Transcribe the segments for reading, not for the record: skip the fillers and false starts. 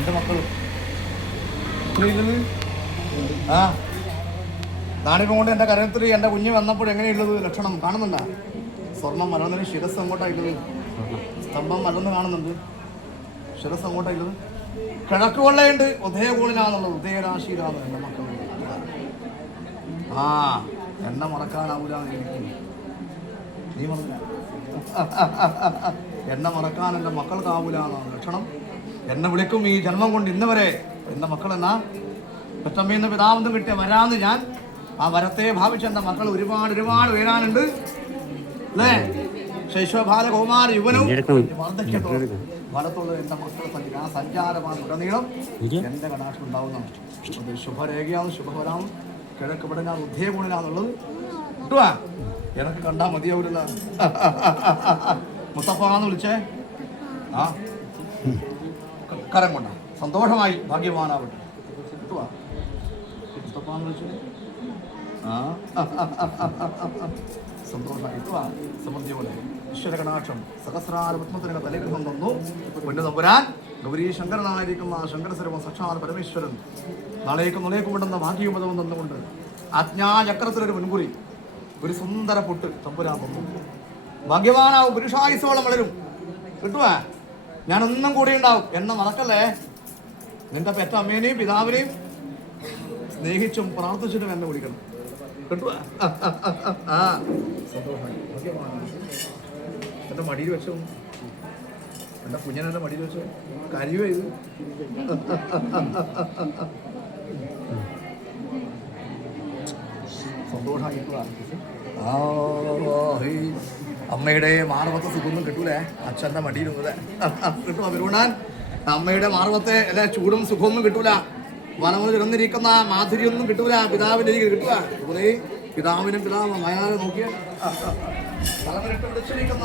2 മക്കളും ആ നാണിപ്പം കൊണ്ട് എൻ്റെ കരത്തിൽ എൻ്റെ കുഞ്ഞ് വന്നപ്പോൾ എങ്ങനെയുള്ളത് ലക്ഷണം കാണുന്നുണ്ട? സ്വർണം മലർന്നതിന് ശിരസ് അങ്ങോട്ടായിട്ടുള്ളത്, സ്തംഭം മലർന്ന് കാണുന്നുണ്ട്, ശിരസ് അങ്ങോട്ടായിട്ടുള്ളത്. കിഴക്ക് കൊള്ളയുണ്ട്, ഉദയകോണിലാന്നുള്ളത്, ഉദയരാശിയിലാണ് എൻ്റെ മക്കൾ. ആ എന്നെ മറക്കാനാവൂല. നീ മറന്ന എന്നെ മറക്കാൻ എൻ്റെ മക്കൾക്കാവൂല എന്നാണ് ലക്ഷണം. എന്നെ വിളിക്കും ഈ ജന്മം കൊണ്ട് ഇന്ന് വരെ. എൻ്റെ മക്കൾ എന്നാ പെറ്റമ്മയിൽ നിന്ന് പിതാവെന്നും കിട്ടിയ വരാന്ന് ഞാൻ ആ വരത്തെ ഭാവിച്ച എൻ്റെ മക്കൾ ഒരുപാട് ഒരുപാട് ഉയരാനുണ്ട് അല്ലേ? ശൈശവബാല കൗമാര യുവനവും വാർദ്ധക്യത്തോടെ ഫലത്തുള്ള എൻ്റെ മക്കൾ ആ സഞ്ചാരമാണ് ഉടനീളം എൻ്റെ കടാക്ഷം ഉണ്ടാവുന്നതാണ്. അത് ശുഭരേഖയാണ്, ശുഭഫലമാണ്. കിഴക്ക് പടിഞ്ഞാറ് ഉദയകോണിലാന്നുള്ളത് കിട്ടുവാ. എനക്ക് കണ്ടാൽ മതിയാവില്ല. മുത്തപ്പാന്ന് വിളിച്ചേ. ആ കരം കൊണ്ട സന്തോഷമായി, ഭാഗ്യവാനാവട്ടെ. കിട്ടുവാ മുത്തപ്പാന്ന് വിളിച്ചു. ആ സന്തോഷമായി കിട്ടുവാ. സമൃദ്ധി പോലെ ഈശ്വര കടാക്ഷം സഹസ്രാര പത്മത്തിനൊക്കെ തലഗ്രഹം തന്നു. പൊന്നു തമ്പുരാൻ ഗൗരീ ശങ്കരനായിരിക്കുന്ന ശങ്കരസ്വരൂപം സാക്ഷാൽ പരമേശ്വരൻ നാളേക്കും നാളേക്കും വിടുന്ന ഭാഗ്യപദവും തന്നുകൊണ്ട് ആജ്ഞാചക്രത്തിലൊരു മുൻകുറി, ഒരു സുന്ദര പൊട്ട് തമ്പുരാൻ തന്നു. ഭാഗ്യവാനാവും, പുരുഷായുസോളം വളരും. കിട്ടുവാ. ഞാനൊന്നും കൂടി ഉണ്ടാവും. എന്നെ മറക്കല്ലേ. നിന്റെ പെറ്റ അമ്മേനെയും പിതാവിനെയും സ്നേഹിച്ചും പ്രാർത്ഥിച്ചിട്ടും എന്നെ വിളിക്കണം. കിട്ടുവാ. ആ സന്തോഷമായി. എൻ്റെ മടിയിൽ വെച്ചു, എൻ്റെ കുഞ്ഞനെൻ്റെ മടിയിൽ വെച്ചു കരിയോ ഇത്. സന്തോഷമായിട്ടുള്ള അമ്മയുടെ മാർവത്തെ സുഖമൊന്നും കിട്ടൂലേ. അച്ഛൻ്റെ മടിയിലൊന്നുമില്ലേ കിട്ടുക പെരുണാൻ. അമ്മയുടെ മാർവത്തെ അല്ലെ ചൂടും സുഖമൊന്നും കിട്ടൂല. വനമുതൽ ഇറന്നിരിക്കുന്ന മാധുര്യമൊന്നും കിട്ടൂല. പിതാവിൻ്റെ എനിക്ക് കിട്ടുക. കുറേ പിതാവിനും പിതാവ് മയാതെ നോക്കിയ തലമുറയിട്ട് വിളിച്ചിരിക്കുന്ന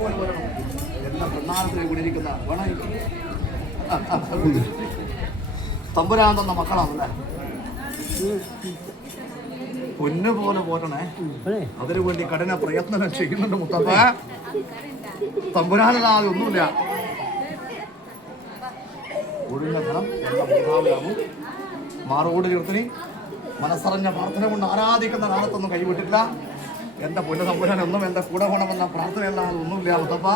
പോലെ വരണം. എല്ലാ പ്രധാനത്തിൽ കൂടിയിരിക്കുന്ന വേണം. തമ്പുരാൻ തന്ന മക്കളാണല്ലേ. പൊന്നു പോലെ പോറ്റണേ. അതിനു വേണ്ടി കഠിന പ്രയത്നം ചെയ്യുന്നുണ്ട് മുത്തപ്പ. തമ്പുരാനല്ലാതെ ഒന്നുമില്ല. ഒഴിഞ്ഞ ധനം എല്ലാം മാറോട് കീർത്തനി മനസ്സറിഞ്ഞ പ്രാർത്ഥന കൊണ്ട് ആരാധിക്കുന്ന കാലത്തൊന്നും കൈവിട്ടില്ല. എൻ്റെ പൊന്നു തമ്പുരാനൊന്നും എൻ്റെ കൂടെ പോകണമെന്ന പ്രാർത്ഥനയല്ലാതെ ഒന്നുമില്ല മുത്തപ്പ.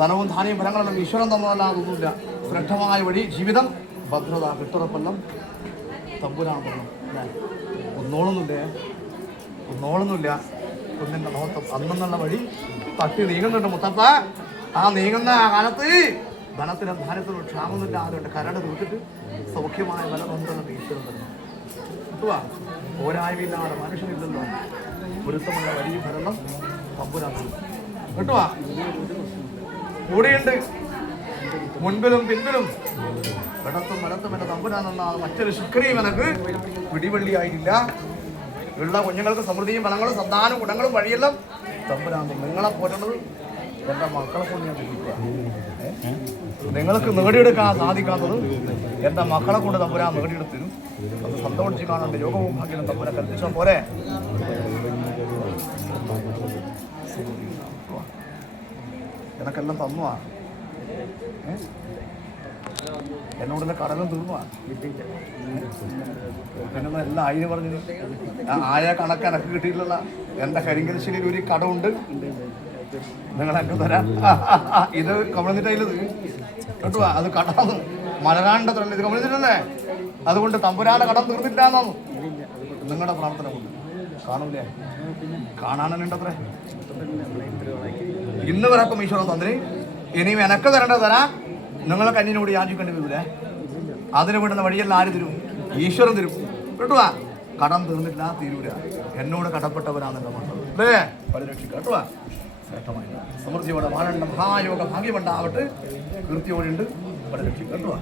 ധനവും ധാന്യം ഫലങ്ങളെല്ലാം ഈശ്വരൻ തന്നതല്ലാതെ ഒന്നുമില്ല. ശ്രദ്ധമായ വഴി ജീവിതം ഭദ്രത കെട്ടുറപ്പെല്ലാം തമ്പുരാൻ പറഞ്ഞു. ഒന്നോളൊന്നുമില്ല. കുഞ്ഞിൻ്റെ മഹത്വം അന്നെന്നുള്ള വഴി തട്ടി നീങ്ങുന്നുണ്ട് മുത്തപ്പ. ആ നീങ്ങുന്ന ആ കാലത്ത് ധനത്തിനും ധാന്യത്തിനും ക്ഷാമൊന്നുമില്ല. അതുകൊണ്ട് കരട് തീർത്തിട്ട് സൗഖ്യമായ ബലബന്ധനം ഈശ്വരൻ തന്നെ കിട്ടുക. പോരായ്മയില്ലാതെ മനുഷ്യനില്ലല്ലോ. പൊരുത്തമുള്ള വലിയ ഭരണം തമ്പുരാൻ കിട്ടുക. കൂടെയുണ്ട് മുൻപിലും പിൻപിലും ഇടത്തും വലത്തും എൻ്റെ തമ്പുരാൻ എന്ന മറ്റൊരു ശുക്രിയും എനക്ക് പിടിവള്ളിയായില്ല. ഉള്ള കുഞ്ഞുങ്ങൾക്ക് സമൃദ്ധിയും ഫലങ്ങളും സന്താനം ഗുണങ്ങളും വഴിയെല്ലാം തമ്പുരാൻ നിങ്ങളെ പോറ്റുന്നത് എൻ്റെ മക്കളെ കൊണ്ട് ഞാൻ പിടിക്കുക. നിങ്ങൾക്ക് നേടിയെടുക്കാൻ സാധിക്കാത്തത് എൻ്റെ മക്കളെ കൊണ്ട് തമ്പുരാൻ നേടിയെടുത്തിരും. അത് സന്തോഷിച്ച് കാണേണ്ട യോഗവും ഭാഗ്യം തമ്പുരാൻ കൽപ്പിച്ച പോലെ എനക്കെല്ലാം തന്നുവാ. എന്നോടുള്ള കടലും തീർന്നുവാ. പിന്നെ എല്ലാം ആയിരം പറഞ്ഞു. ആയ കണക്ക് എനക്ക് കിട്ടിയിട്ടില്ല. എൻ്റെ കരിങ്കൽശ്ശേരിയിൽ ഒരു കടമുണ്ട്, നിങ്ങളെനിക്ക് തരാം. ഇത് കമഴ്ന്നിട്ടത് കേട്ടുവാ. അത് കടാന്ന് മലരാണ്ട ഇത് കമഴ്ന്നിട്ടല്ലേ. അതുകൊണ്ട് തമ്പുരാന്റെ കടം തീർന്നില്ല എന്നാണ് നിങ്ങളുടെ പ്രാർത്ഥന കൊണ്ട്. കാണൂലേ? കാണാനുണ്ടത്രേ. ഇന്ന് വരക്കും ഈശ്വരൻ തന്ത്രി. ഇനിയും എനക്ക് തരേണ്ടത് തരാം. നിങ്ങളെ കഞ്ഞിനോട് യാചിക്കേണ്ടി വരൂലേ. അതിന് വിടുന്ന വഴിയെല്ലാം ആര് തരും? ഈശ്വരൻ തരും. കേട്ടുവാ. കടം തീർന്നില്ല, തീരൂല. എന്നോട് കടപ്പെട്ടവരാണ് എൻ്റെ മക്കൾ അല്ലേ. പരിരക്ഷിക്കുക കേട്ടുവാ. ശ്രേഷ്ഠമായി സമൃദ്ധിയോടെ വാഴേണ്ട മഹായോഗ ഭാഗ്യമുണ്ടാവട്ടെ. കീർത്തിയോടുണ്ട്. പരിരക്ഷിക്കുക കേട്ടുവാ.